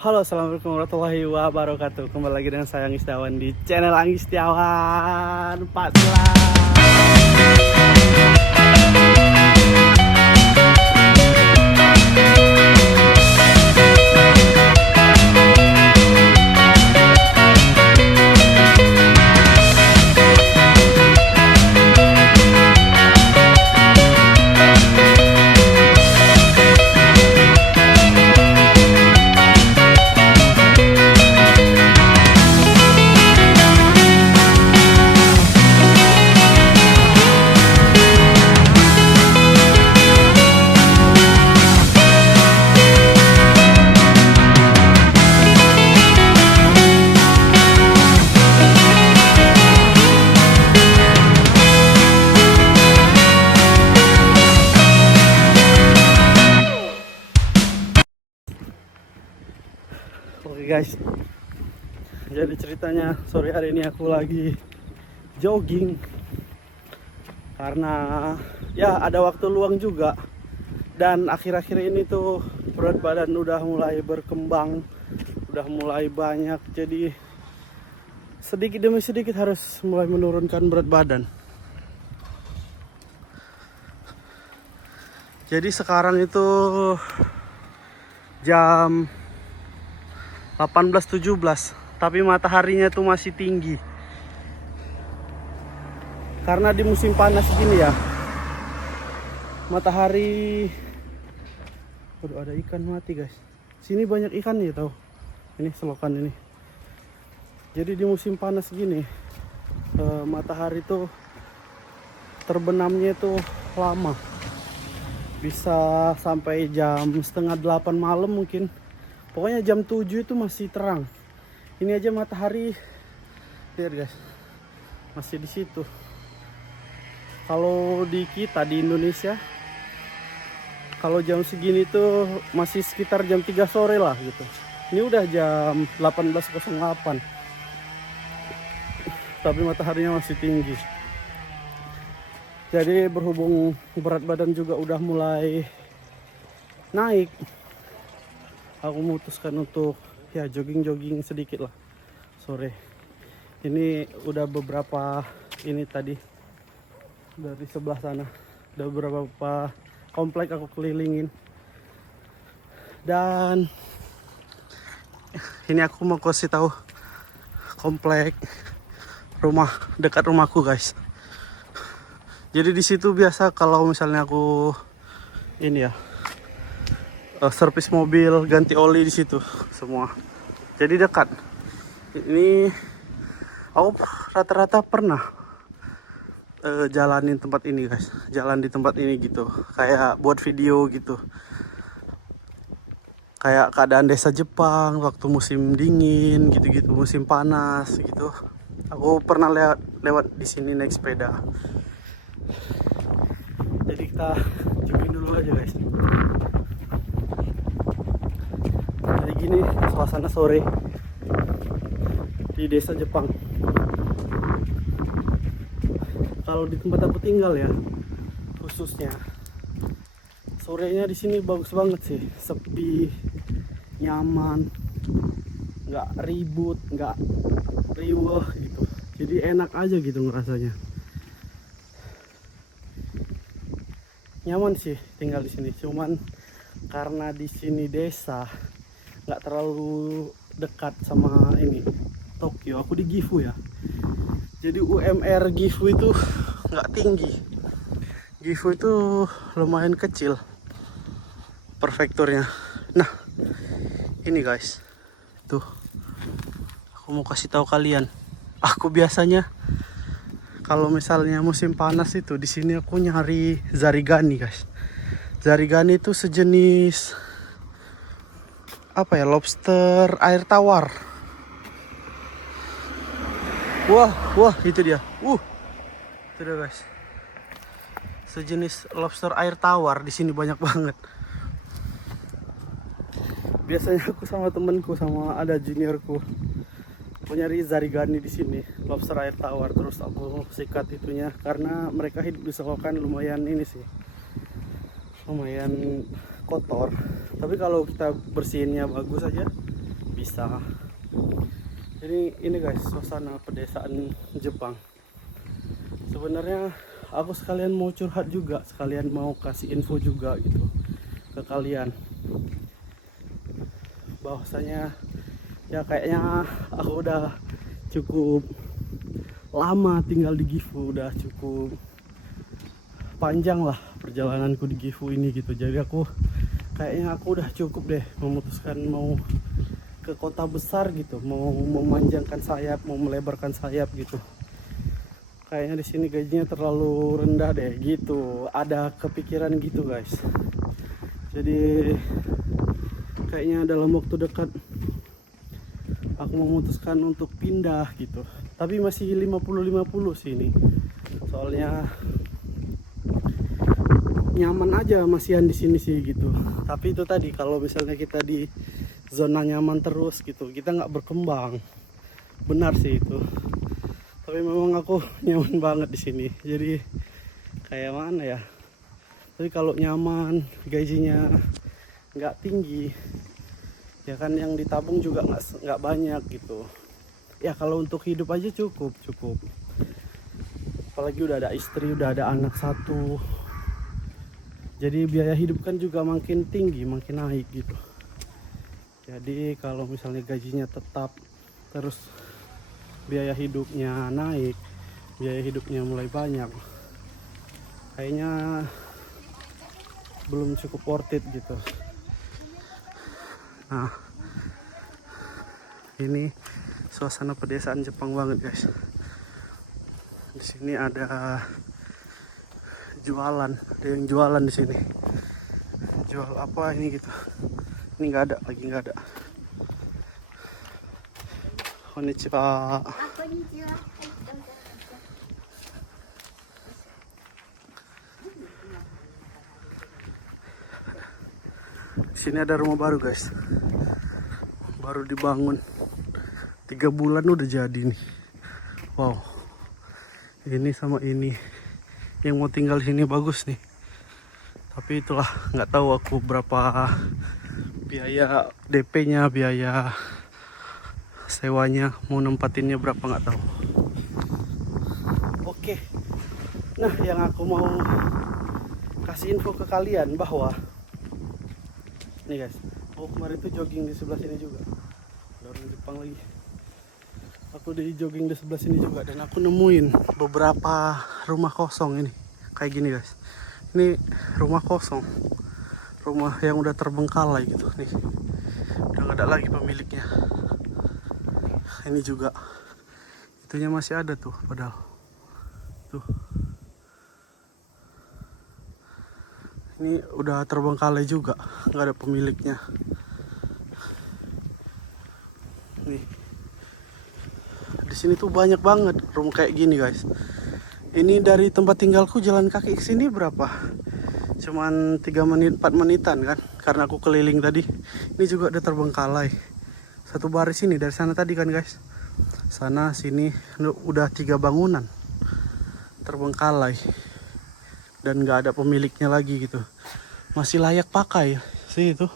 Halo, assalamualaikum warahmatullahi wabarakatuh. Kembali lagi dengan saya Anggi Setiawan di channel Anggi Setiawan. Pak Oke guys, jadi ceritanya sore hari ini aku lagi jogging karena ya ada waktu luang juga, dan akhir-akhir ini tuh berat badan udah mulai berkembang, udah mulai banyak, jadi sedikit demi sedikit harus mulai menurunkan berat badan. Jadi sekarang itu jam 18.17, tapi mataharinya tuh masih tinggi. Karena di musim panas gini ya, matahari. Aduh, ada ikan mati guys. Sini banyak ikan nih tau. Ini selokan ini. Jadi di musim panas gini, matahari tuh terbenamnya tuh lama. Bisa sampai jam setengah 8 malam mungkin. Pokoknya jam 7 itu masih terang. Ini aja matahari, lihat guys, masih di situ. Kalau di kita di Indonesia, kalau jam segini tuh masih sekitar jam 3 sore lah gitu. Ini udah jam 18.08, tapi mataharinya masih tinggi. Jadi berhubung berat badan juga udah mulai naik, aku memutuskan untuk ya jogging sedikit lah sore. Ini udah beberapa, ini tadi dari sebelah sana udah beberapa komplek aku kelilingin, dan ini aku mau kasih tahu komplek rumah dekat rumahku guys. Jadi di situ biasa kalau misalnya aku ini ya, servis mobil, ganti oli di situ semua. Jadi dekat. Ini aku rata-rata pernah jalanin tempat ini guys. Jalan di tempat ini gitu. Kayak buat video gitu. Kayak keadaan desa Jepang waktu musim dingin gitu-gitu, musim panas gitu. Aku pernah lewat di sini naik sepeda. Jadi kita jogging dulu aja guys. Kayak gini suasana sore di desa Jepang. Kalau di tempat aku tinggal ya, khususnya sorenya di sini bagus banget sih, sepi, nyaman, nggak ribut, nggak riuh gitu. Jadi enak aja gitu ngerasanya. Nyaman sih tinggal di sini. Cuman karena di sini desa, nggak terlalu dekat sama ini Tokyo. Aku di Gifu ya. Jadi UMR Gifu itu nggak tinggi. Gifu itu lumayan kecil prefekturnya. Nah, ini guys, tuh aku mau kasih tahu kalian. Aku biasanya kalau misalnya musim panas itu di sini aku nyari zarigani guys. Zarigani itu sejenis apa ya, lobster air tawar. Wah itu dia. Itu dia guys. Sejenis lobster air tawar, di sini banyak banget. Biasanya aku sama temenku, sama ada juniorku, aku nyari zarigani di sini, lobster air tawar, terus aku sikat itunya karena mereka hidup di selokan lumayan ini sih, lumayan kotor. Tapi kalau kita bersihinnya bagus aja, bisa. Jadi ini guys, suasana pedesaan Jepang. Sebenarnya aku sekalian mau curhat juga, sekalian mau kasih info juga gitu ke kalian, bahwasanya ya kayaknya aku udah cukup lama tinggal di Gifu, udah cukup panjang lah perjalananku di Gifu ini gitu. Jadi kayaknya aku udah cukup deh memutuskan mau ke kota besar gitu, mau memanjangkan sayap, mau melebarkan sayap gitu. Kayaknya di sini gajinya terlalu rendah deh gitu. Ada kepikiran gitu guys. Jadi kayaknya dalam waktu dekat aku memutuskan untuk pindah gitu. Tapi masih 50-50 sih ini. Soalnya nyaman aja masihan di sini sih gitu. Tapi itu tadi, kalau misalnya kita di zona nyaman terus gitu, kita nggak berkembang. Benar sih itu. Tapi memang aku nyaman banget di sini. Jadi kayak mana ya? Tapi kalau nyaman, gajinya nggak tinggi, ya kan yang ditabung juga nggak banyak gitu. Ya kalau untuk hidup aja cukup. Apalagi udah ada istri, udah ada anak satu. Jadi biaya hidup kan juga makin tinggi, makin naik gitu. Jadi kalau misalnya gajinya tetap, terus biaya hidupnya naik, biaya hidupnya mulai banyak, kayaknya belum cukup worth it gitu. Nah, ini suasana pedesaan Jepang banget guys. Di sini ada jualan, ada yang jualan di sini. Jual apa ini gitu? Ini nggak ada, lagi nggak ada. Konnichiwa. Di sini ada rumah baru guys. Baru dibangun. 3 bulan udah jadi nih. Wow. Ini sama ini. Yang mau tinggal di sini bagus nih. Tapi itulah, nggak tahu aku berapa biaya DP-nya, biaya sewanya, mau nempatinnya berapa nggak tahu. Oke. Nah, yang aku mau kasih info ke kalian bahwa nih guys, aku kemarin tuh jogging di sebelah sini juga. Ada orang Jepang lagi. Aku di jogging di sebelah sini juga dan aku nemuin beberapa rumah kosong ini. Kayak gini guys. Ini rumah kosong. Rumah yang udah terbengkalai gitu nih. Udah gak ada lagi pemiliknya. Ini juga. Itunya masih ada tuh padahal. Tuh. Ini udah terbengkalai juga, nggak ada pemiliknya. Nih. Di sini tuh banyak banget rumah kayak gini guys. Ini dari tempat tinggalku jalan kaki ke sini berapa? Cuman 3 menit, 4 menitan kan. Karena aku keliling tadi. Ini juga udah terbengkalai. Satu baris ini dari sana tadi kan guys. Sana sini udah 3 bangunan terbengkalai. Dan nggak ada pemiliknya lagi gitu. Masih layak pakai sih itu.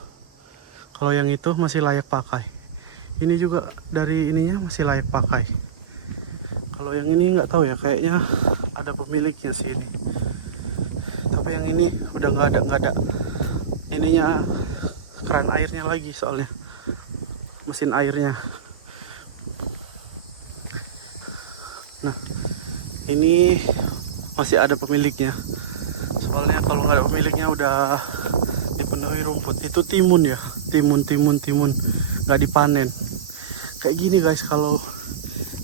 Kalau yang itu masih layak pakai. Ini juga dari ininya masih layak pakai. Kalau yang ini nggak tahu ya, kayaknya ada pemiliknya sih ini. Tapi yang ini udah nggak ada ininya, keran airnya lagi soalnya, mesin airnya. Nah, ini masih ada pemiliknya. Soalnya kalau nggak ada pemiliknya udah dipenuhi rumput. Itu timun ya, timun nggak dipanen. Kayak gini guys, kalau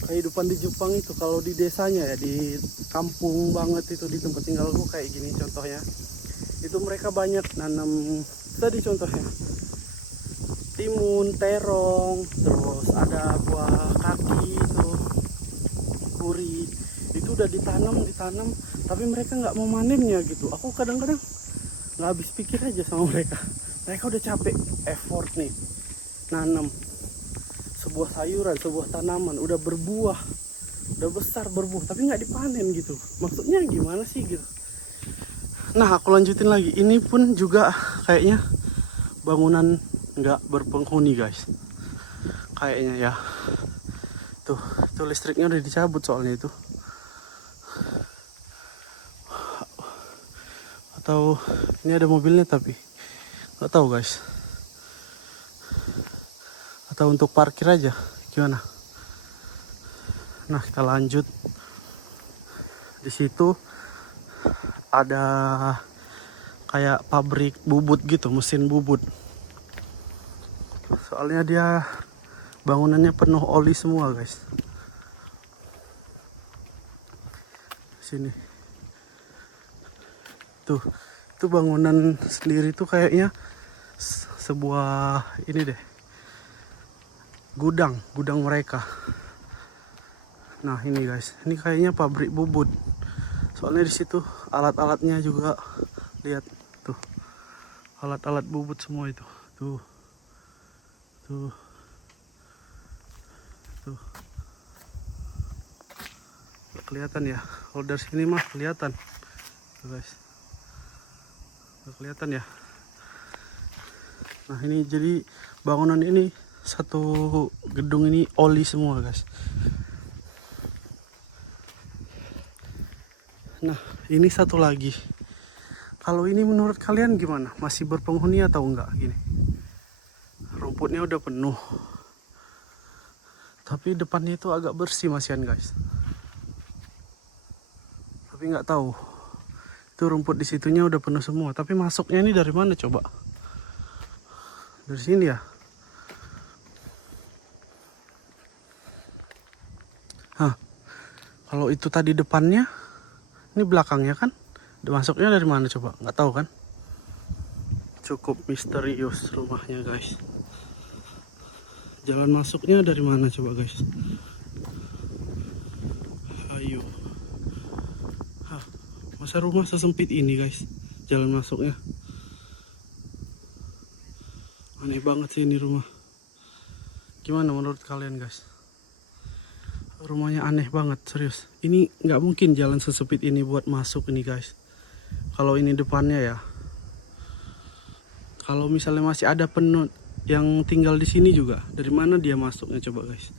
kehidupan di Jepang itu, kalau di desanya ya, di kampung banget itu, di tempat tinggalku kayak gini contohnya. Itu mereka banyak nanam tadi contohnya timun, terong, terus ada buah kaki itu, kuri. Itu udah ditanam, tapi mereka nggak mau manennya gitu. Aku kadang-kadang nggak habis pikir aja sama mereka. Mereka udah capek effort nih nanam sebuah sayuran, sebuah tanaman, udah berbuah, udah besar berbuah, tapi nggak dipanen gitu. Maksudnya gimana sih gitu. Nah, aku lanjutin lagi. Ini pun juga kayaknya bangunan nggak berpenghuni guys. kayaknya ya. Tuh listriknya udah dicabut soalnya itu. Atau ini ada mobilnya tapi nggak tahu guys. Atau untuk parkir aja gimana? Nah kita lanjut. Di situ ada kayak pabrik bubut gitu, mesin bubut. Soalnya dia bangunannya penuh oli semua guys. Sini. Tuh bangunan sendiri tuh kayaknya sebuah ini deh. Gudang mereka. Nah ini guys, ini kayaknya pabrik bubut. Soalnya di situ alat-alatnya juga, lihat tuh, alat-alat bubut semua itu. Tuh. Kelihatan ya, kalau dari sini mah kelihatan. Tuh guys, kelihatan ya. Nah ini jadi bangunan ini, satu gedung ini oli semua guys. Nah ini satu lagi. Kalau ini menurut kalian gimana? Masih berpenghuni atau enggak gini? Rumputnya udah penuh. Tapi depannya itu agak bersih masihan guys. Tapi nggak tahu. Itu rumput di situnya udah penuh semua. Tapi masuknya ini dari mana coba? Dari sini ya? Hah. Kalau itu tadi depannya, ini belakangnya kan? Masuknya dari mana coba? Nggak tahu kan? Cukup misterius rumahnya guys. Jalan masuknya dari mana coba guys? Ayo. Hah, masa rumah sesempit ini guys? Jalan masuknya. Aneh banget sih ini rumah. Gimana menurut kalian guys? Rumahnya aneh banget, serius. Ini nggak mungkin jalan sesempit ini buat masuk ini guys. Kalau ini depannya ya. Kalau misalnya masih ada penut yang tinggal di sini juga, dari mana dia masuknya coba guys?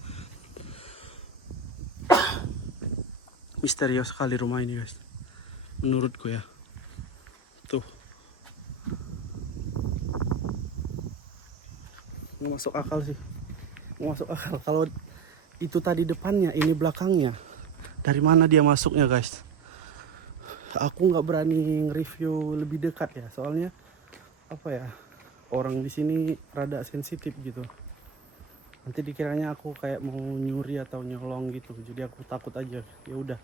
Misterius sekali rumah ini guys, menurutku ya. Tuh, nggak masuk akal sih, nggak masuk akal. Kalau itu tadi depannya, ini belakangnya, dari mana dia masuknya guys? Aku nggak berani nge-review lebih dekat ya, soalnya apa ya, orang di sini rada sensitif gitu. Nanti dikiranya aku kayak mau nyuri atau nyolong gitu, jadi aku takut aja. Ya udah,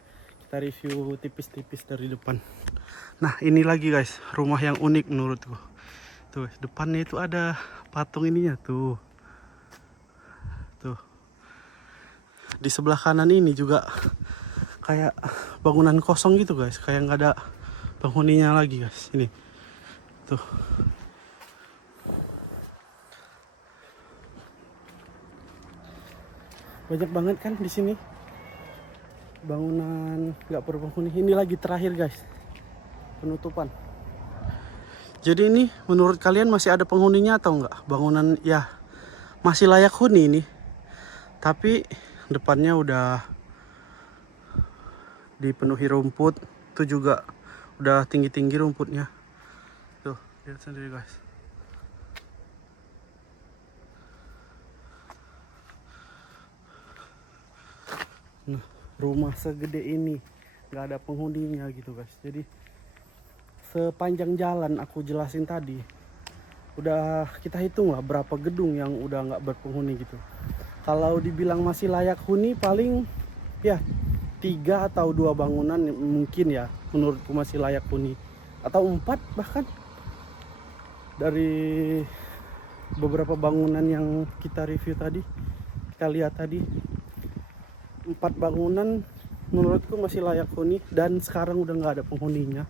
kita review tipis-tipis dari depan. Nah ini lagi guys, rumah yang unik menurutku. Tuh depannya itu ada patung ininya tuh. Di sebelah kanan ini juga kayak bangunan kosong gitu guys, kayak nggak ada penghuninya lagi guys. Ini tuh. Banyak banget kan di sini bangunan nggak berpenghuni. Ini lagi terakhir guys, penutupan. Jadi ini menurut kalian masih ada penghuninya atau enggak? Bangunan ya masih layak huni ini, tapi depannya udah dipenuhi rumput. Itu juga udah tinggi-tinggi rumputnya. Tuh, lihat sendiri guys. Nah, rumah segede ini nggak ada penghuninya gitu guys. Jadi sepanjang jalan aku jelasin tadi, udah kita hitung lah berapa gedung yang udah nggak berpenghuni gitu. Kalau dibilang masih layak huni paling ya 3 atau 2 bangunan mungkin ya menurutku masih layak huni, atau 4 bahkan. Dari beberapa bangunan yang kita review tadi, kita lihat tadi, 4 bangunan menurutku masih layak huni, dan sekarang udah nggak ada penghuninya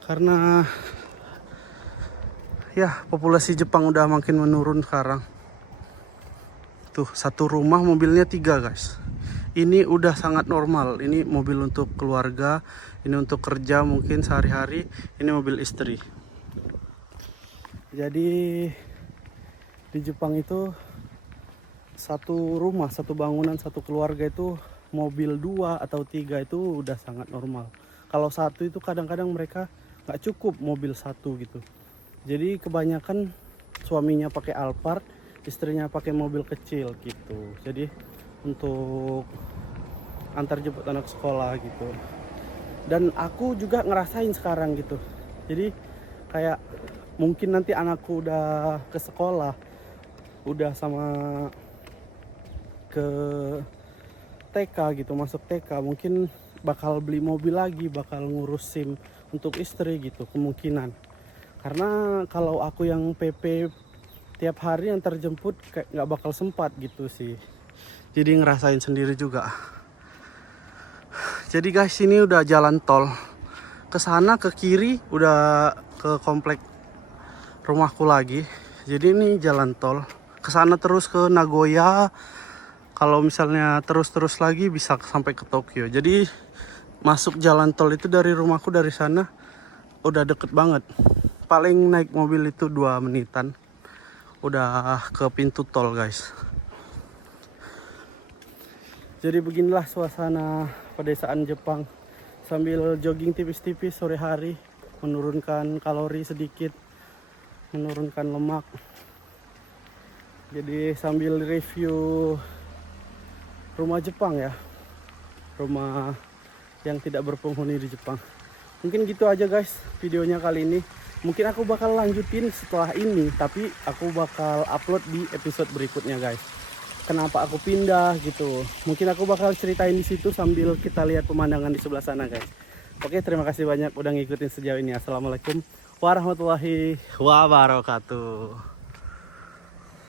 karena ya populasi Jepang udah makin menurun sekarang. Tuh satu rumah mobilnya 3 guys. Ini udah sangat normal. Ini mobil untuk keluarga, ini untuk kerja mungkin sehari-hari, ini mobil istri. Jadi di Jepang itu satu rumah, satu bangunan, satu keluarga itu mobil 2 atau 3 itu udah sangat normal. Kalau satu itu kadang-kadang mereka nggak cukup mobil satu gitu. Jadi kebanyakan suaminya pakai Alphard, istrinya pakai mobil kecil gitu. Jadi untuk antar jemput anak sekolah gitu. Dan aku juga ngerasain sekarang gitu. Jadi kayak mungkin nanti anakku udah ke sekolah, udah sama ke TK gitu, masuk TK, mungkin bakal beli mobil lagi, bakal ngurus SIM untuk istri gitu kemungkinan. Karena kalau aku yang PP tiap hari yang terjemput kayak nggak bakal sempat gitu sih. Jadi ngerasain sendiri juga. Jadi guys, ini udah jalan tol. Ke sana ke kiri udah ke komplek rumahku lagi. Jadi ini jalan tol. Ke sana terus ke Nagoya. Kalau misalnya terus-terus lagi bisa sampai ke Tokyo. Jadi masuk jalan tol itu dari rumahku dari sana udah deket banget. Paling naik mobil itu 2 menitan. Udah ke pintu tol guys. Jadi beginilah suasana pedesaan Jepang. Sambil jogging tipis-tipis sore hari. Menurunkan kalori sedikit. Menurunkan lemak. Jadi sambil review rumah Jepang ya, rumah yang tidak berpenghuni di Jepang. Mungkin gitu aja guys videonya kali ini. Mungkin aku bakal lanjutin setelah ini, tapi aku bakal upload di episode berikutnya guys. Kenapa aku pindah gitu, mungkin aku bakal ceritain di situ sambil kita lihat pemandangan di sebelah sana guys. Oke, terima kasih banyak udah ngikutin sejauh ini. Assalamualaikum warahmatullahi wabarakatuh.